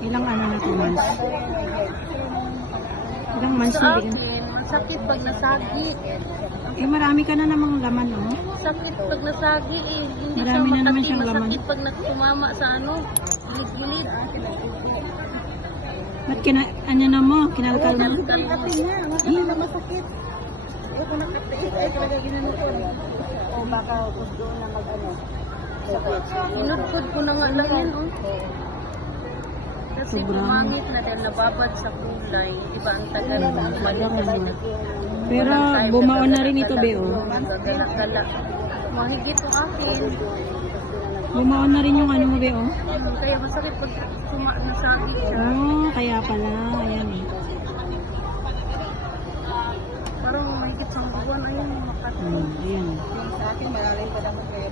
Ilang ano na 2 months? Ilang months Sa na din? akin, masakit pag nasagi. Eh, marami ka na namang laman, no? Sakit pag nasagi eh. Hindi Marami siya na naman makati. siyang laman. Masakit pag tumama sa ano, gilid-gilid. Ba't ano na mo? Kinalkal mo? Kalkal mo. Eh, Masakit. Eh, kung nakatiis, ay talaga ginanukod. O baka doon na mag-ano. Inudkod ko na nga lang yan, oh. Kasi Sobrang- pumangit na dahil nababad sa kulay. Diba ang tagal mo Pero bumaon na rin ito, Beo. Gala-gala. Mahigit ang akin. Bumaon na rin yung ano mo, Beo. Kaya masakit pag nasagi siya. Oh, kaya pala. Ayan eh. Parang mahigit sa buwan. Ayun, makati. Ayan. Sa akin, malalim pa dapat kaya